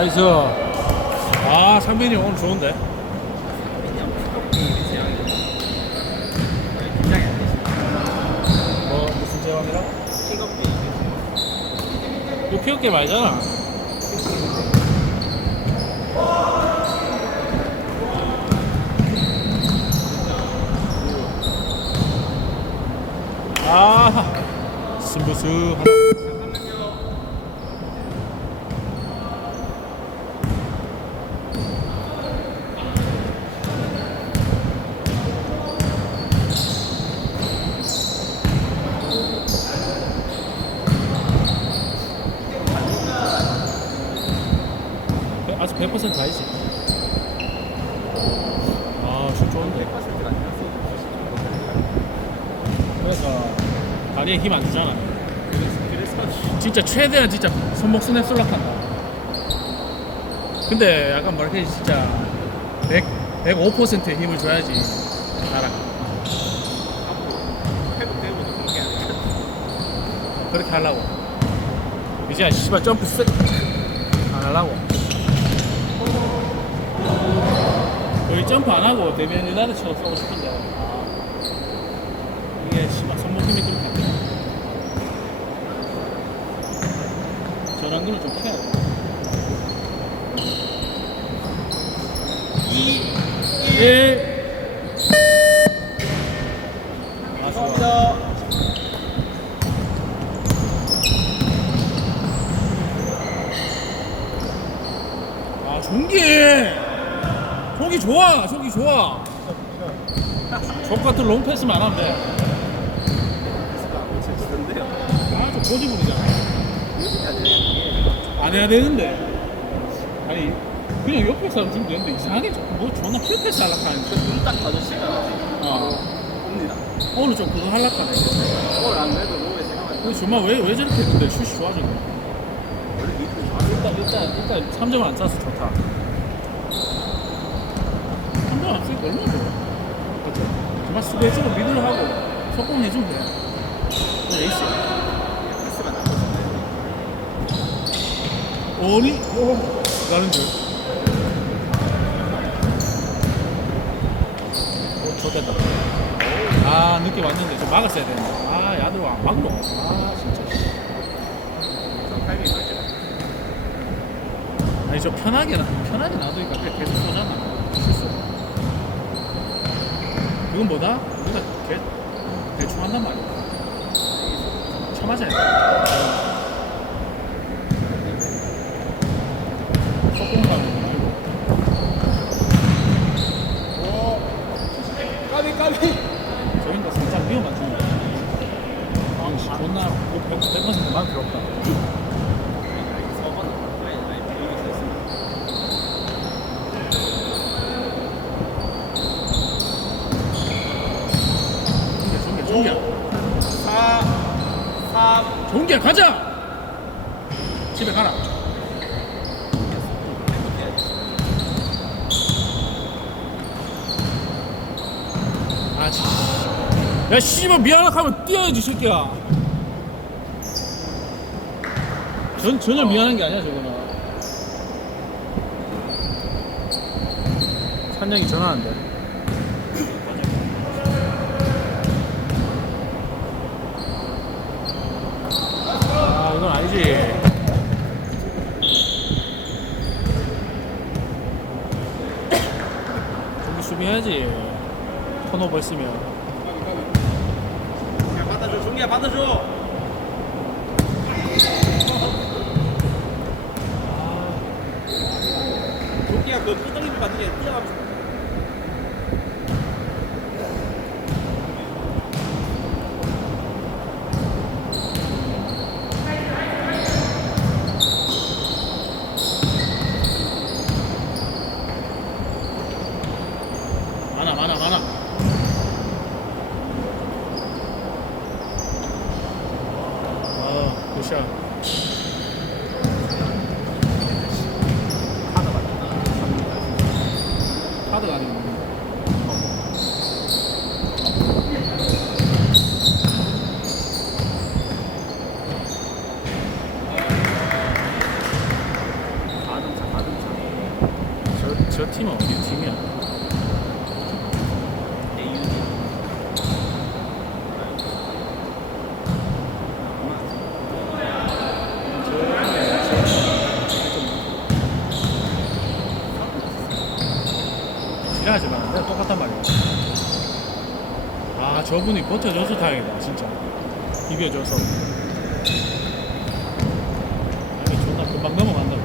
나이스. 아, 상빈이 오늘 좋은데. 뭐, 무슨 제왕이라고? 이거 피업 게임 아니잖아. 아, 스무스 하다. 아직 100% 아니지. 아, 슛 좋은데. 그러니까 다리에 힘 안 주잖아. 진짜 최대한 진짜 손목 스냅 쏠락한다. 근데 약간 뭐랄까 진짜 100, 105%의 힘을 줘야지 나랑 그렇게 하려고. 이제 씨발 점프 쓱안 하려고. 여기 점프 안 하고 데미안 유나드처럼 쏘고 싶은데 아, 이게 씨발 손목 힘이 그렇게 안 돼. 전환근을 좀 켜야 돼. 2, 1. 아, 좋아. 아, 종기! 종기 좋아! 종기 좋아! 족 같은 롱 패스만 안 하면 돼. 아, 저 고집부리잖아. 안 해야 되는데. 아니, 그냥 옆에 사람 주면 되는데 이상하게 자꾸 뭐 존나 킬 패스 하려고 하는데. 눈딱 봐주시면 어. 옵니다. 오늘 좀 그거 하려고 하네. 오늘 안 그래도 로우에 생각하면 근데 정말 왜, 왜 저렇게 했는데 슛이 거야? 원래 좋아하는 일단, 일단, 일단 3점 안 쐈어, 좋다. 3점 안 쓰니까 얼마나 좋아. 그쵸? 정말 수비해주고 미들로 하고 속공 해주면 돼. 그 에이스. 패스가 나쁘신데. 어니? 나는 줄. 오, 좋겠다. 아, 느낌 왔는데 좀 막았어야 되는데. 아, 야들 안 막으러. 아, 진짜. 아니, 좀 편하게, 놔- 편하게 놔두니까 그냥 계속 쏘잖아. 실수. 이건 뭐다? 우리가 개, 대충 한단 말이야. 속공 가는 거 말고. 까비 까비. 저희가 살짝 위험한 중이야. 아, 씨, 존나, 이거 100%, 100%만 필요 없다. 종계. 4, 3, 종계, 가자! 집에 가라. 아, 씨. 야, 씨발, 미안하다 하면 뛰어야지, 새끼야. 전, 전혀 미안한 게 아니야, 저거는. 산영이 전화한대. 아, 아니지. 좀비 수비해야지. 턴오버 했으면. 야 받아줘 종이야 받아줘. 종이야 그 끄덩이 받으게 뛰어가면서. 굿샷. 카드가 아니고. 어. 아, 저, 저 팀은 어디 팀? 저분이 버텨줘서 다행이다 진짜. 비벼줘서. 아니 존나 금방 넘어간다.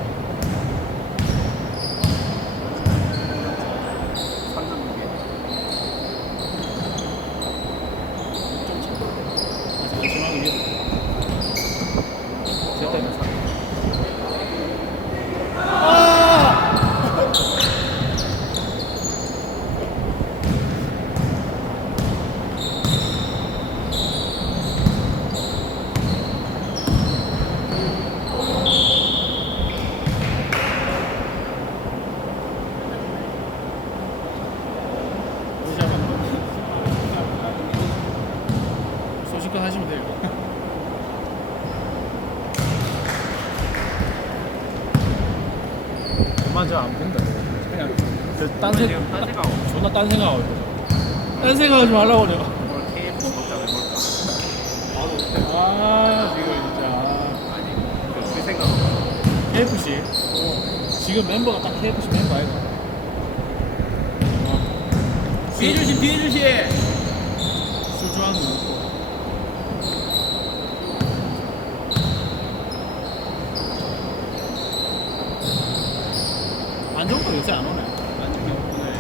그래서 마지막에 이겨. 제 때문에 사. 소식껏 하시면 돼요. 맞아 안 본다. 그냥 그딴 생각. 존나 딴 생각하고. 있어. 딴 생각하지 말라고 내가. 아 지금 진짜 그 생각. KFC 지금 멤버가 딱 KFC 멤버 아이가. 뒤에 주심. 술 좋아하는 거 없고. 안정도 요새 안 오네. 나중에 오늘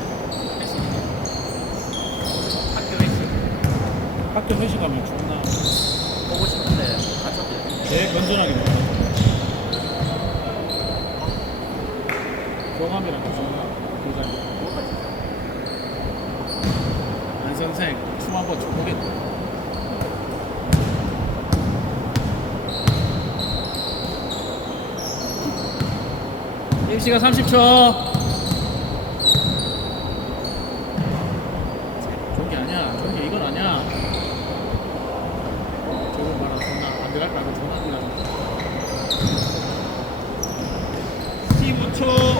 회식. 학교 회식. 학교 회식 가면 존나 보고 싶은데 갇혔대. 개 건전하게 먹어. 경험이랑 존나 교장. 안 선생 춤 한번 춰보겠다. 입시가 30초. 좋은 아니야. 좋은 게 이건 아니야. 저거 봐라. 존나 안 들어갈 거고 존나 놀라. 15초.